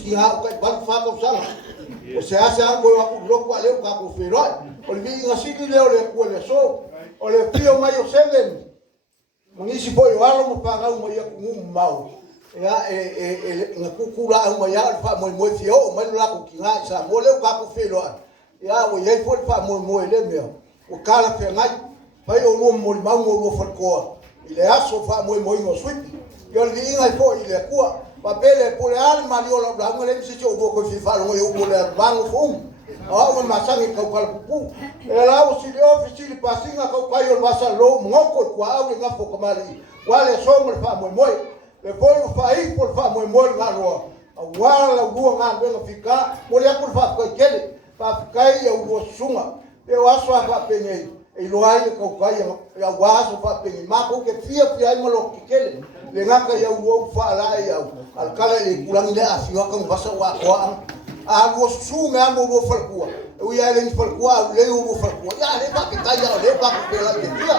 Nga kai bal fa ko sala. O se ase algo aku loko ale ka ko fero. O le vinga siki le o le ko le so. O le pio mai o seven. Mangisi foi o alo mo pa ngau mo ia ku mau. Ya nga kukula mo ya fa mo fio mo la ku kinga sa mo le ka ko fero. Ya o ye foi fa mo le me. O kala fe ngai. Pai o no mo mau mo fa ko. Ile aso fa mo no sweet. Yo le vinga foi ile ku papele por alma dio la blanco le dice yo ko fi fa lo yo le bango fum o ma sangi ka ka pu e la o si le ofisi pasinga ka ka yo basa lo ngoko kwa au nga fo kamari wale so mo fa mo le foi fa i por fa mo nga no wala go nga be fika mo le por fa ko kele fa kai yo go sunga e waso fa penye e lo ai ka ya waso fa penye ma ko ke fia mo lo kele le ngaka ya wo fa la ya al kala le kulang le asio ka basa wa ko a go sunga mo go fa ko u ya le fa ko le u fa ko ya le ba ke ta ya le ba ke la ke dia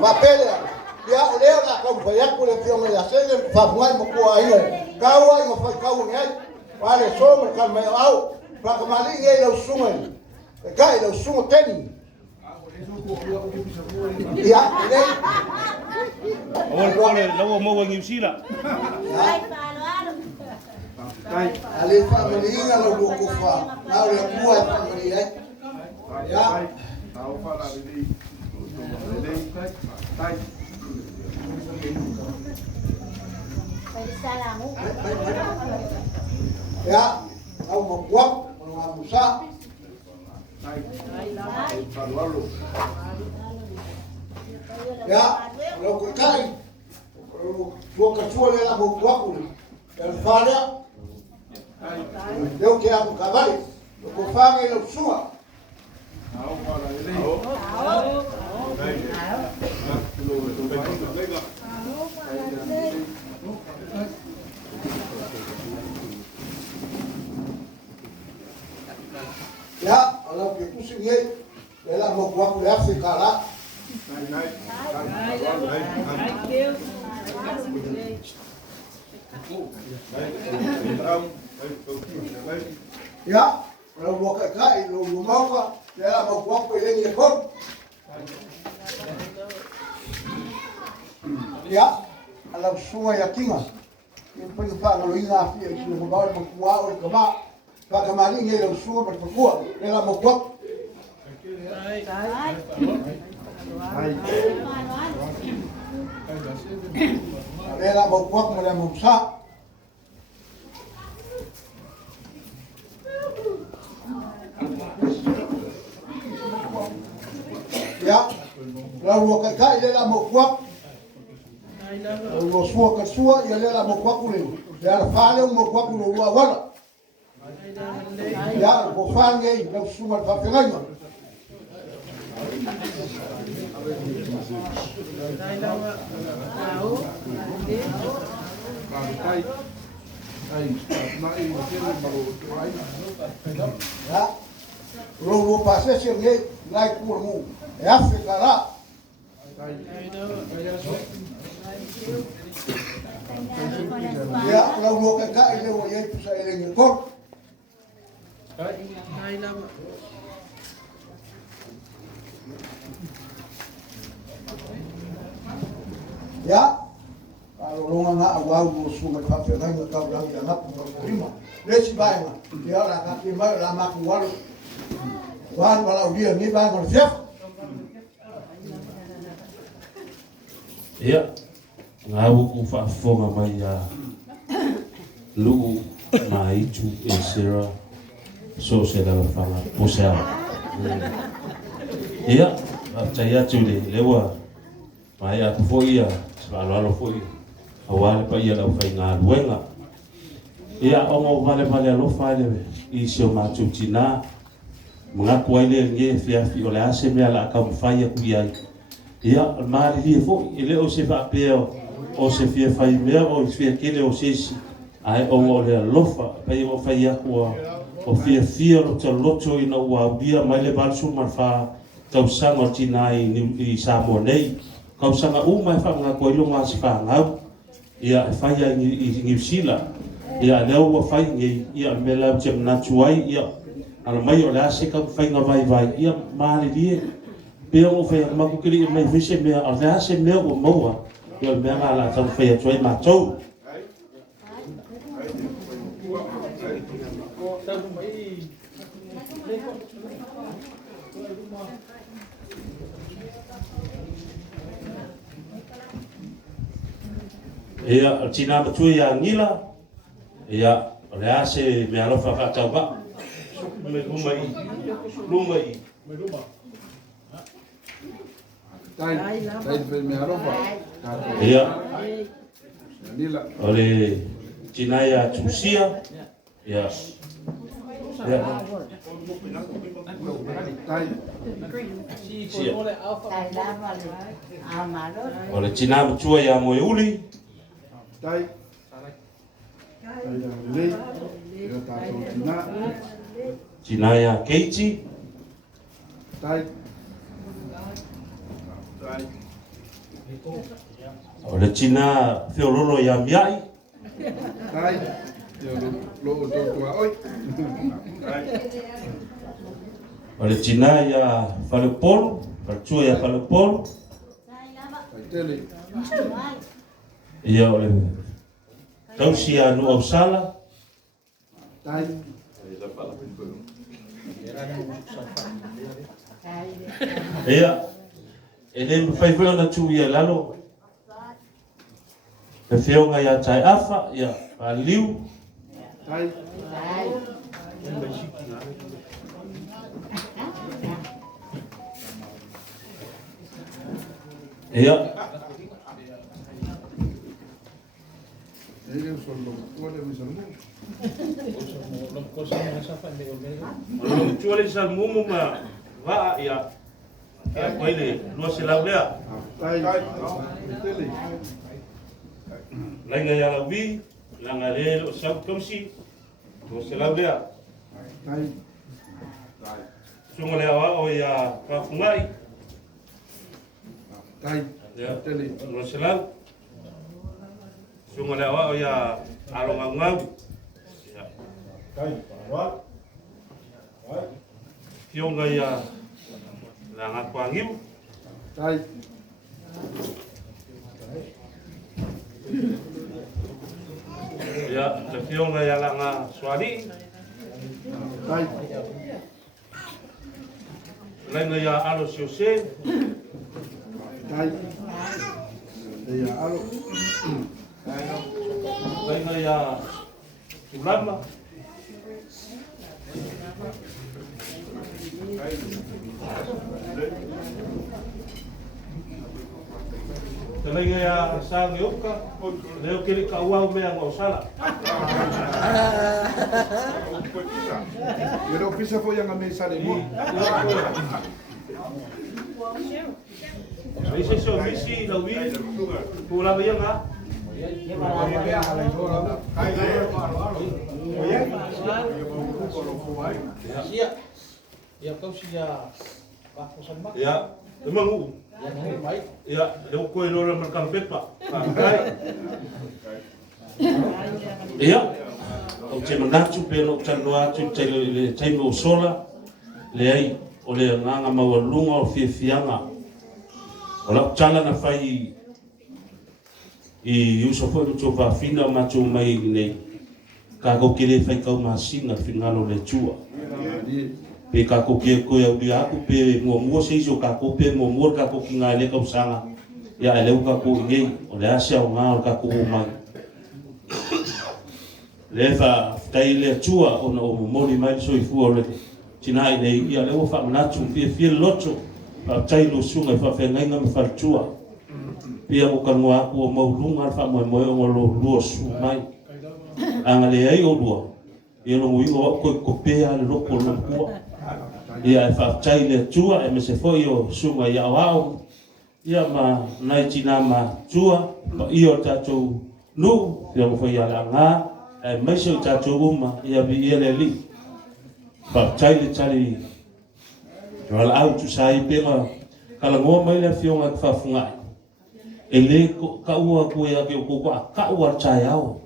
va pele ya le na ka fa ya ko le fio me ya se le fa mai mo ko ai ka wa mo fa ka u ne vale so me ka me au pa ka mali nge le sunga ka le sunga teni ya le Awal lawa mo wang sila. Ale family nga lo ko fa. Na le kuwa family ai. Ya. Tao fa la de. Tai. Ya. Au mo kwak, mo musa. Tai. Fa lo. Ya, lo ko kai. Lo ka chua la mo kwak. El fala. Eu que amo cavalo. Lo ko fa nge lo sua. Tao fa la de. Ya, ala ke kusinge. Ela mo kwak le Afrika la. Ya, lo boka kai lo lumawa, ya mo kwa ko ile ni ko. Ya, ala sunga ya kinga. Impo ni fa lo ina fi ki mo ba mo kwa o ko ba. Ba ka mali nge lo sunga ba ko, ya mo kwa. Ela mo kwa mo le mo sa. Ya, lo ka kai le la mo kwa. Lo suo ka suo ya le la mo kwa ku le. Ya fa le mo kwa ku lo wa wala. Ya, ko fa nge lo suma fa ngai. Ya, lo pase se nge lai ku mu. É África lá. Ya, kalau mau ke kai le wo ye pusa ele ni kor. Ya, kalau longa na awal mo sunga ka fe ngai ka lang ya na ko rima. Lesi bai ma. Ya la ka ki mai la ma ku wal. Wan wala dia ni bai mo chef. Ya, ngau ku fa fonga mai ya. Lu mai tu esera so se la fama posa. Ya, saya tu lewa. Mai aku foi ya, selalu foi. Awal pa ia la fai nga luenga. Ya, ongo vale lo fale i se ma tu tina. Mga kuaile nge fi ole ase me ala ka fai ku ia. Ya, mari hi fo ile o se va peo o se fie fai me o fie kele o sesi. Ai ongo le lofa pa o fai aku o fie loto ina ua bia mai le balsu marfa kau sanga tinai ni samo nei. Kau sanga mai fa nga ko ilonga se fa ngau. Ia fai ni sila. ia leo wa fai ngi ia mela cem na chuai ia ala mai o la se ka fai nga vai ia mali die pe o fai ma ku kiri mai vise me a la se me o moa ia me ala ta fai chuai ma chou ia tina batui ya ngila ia oleh se me alofa fa tauba me lumai Tai me arofa. ia Nila. oleh tina ya tusia ia ia Tai. oleh tina batui ya moeuli Tai. Tai dah relay. Dia tak tahu Cina. tina ya keiti Tai. Tai. oleh tina feololo ya miai Tai. Dia lo tua oi. Tai. oleh tina ya falupol batui ya falupol Tai tele. ia oleh tausia no ausala Tai. ia ele fai foi na tu ia lalo e feonga ia tai afa ia aliu Tai. ia Dia solo tua dia misalmu. tuole sal mumu ma va ia ia koile lo se la lea Tai. Tele. lainga ia la vi la ngale o sa komsi lo se la lea Tai. sungo le awa o ia ka fungai Tai. ia Tele. lo se la sungo le awa o ia alonga ngau ia Tai. Wa. fionga ia la ngakwangiu Tai. ia le fionga ia la nga swali Tai. lainga ia alo siose Tai. Dia alo. lainga ia ulama lainga ia sangi uka leo kiri ka uau mea ngau sala Yo no pisa foi yang amei sale mo. isi so misi la wi pula ia nga Ia kau sia pakusan mak. ia temangu Yang ini baik. ia leo koe lora markam pepa ia o te manatu pe no tano atu te le taimo sola le ai o le nganga mawalunga o fiafianga o la tala na fai i uso fo tu fa fina ma tu mai nei ka ko kile fai ka masinga fingalo le tua pe ka ko ke ko ya dia ku pe mo se iso ka ko pe mo ka ko kinga le ka usanga ya le ka ko ngai o le asia o nga ka ko mai le fa tai le tua o no mo mai so i fu o le tina nei ya le fa na tu fi loto pa tai lo sunga fa fe ngai ngam fa tua pia o ka ngoa ko mo lunga fa mo o lo lo su mai anga le ai o lo ia lo ngui o ko pe ale lo ko lo ko ia fa tai le tua e me se foi o sunga ia wao ia ma nai tina ma tua io tatu nu ia mo foi ala nga e mai so tatu uma ia bi ele li fa tai le tali wala au tu sai pela kala ngo mai le fionga fa funga ele ka ua ko ia ke ko ka ua tai au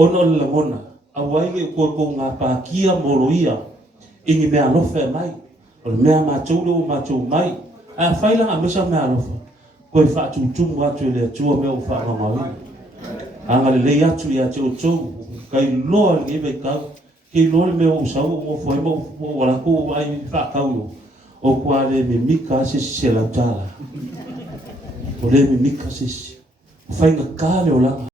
Ono le mona, a waile ko ngā pākia moroia, ingi mea alofa e mai, o le mea mātou o mātou mai, a whailanga mesa mea alofa, koe whaatutumu atu e le atua mea o whaamamawina. Anga le lei atu i a te o tau, kai loa le ngewe kau, kei loa le mea o sau o fwai mo o walako o ai whaakau o kua le me mika sisi se lautala. O le me mika sisi, whainga kāne o langa.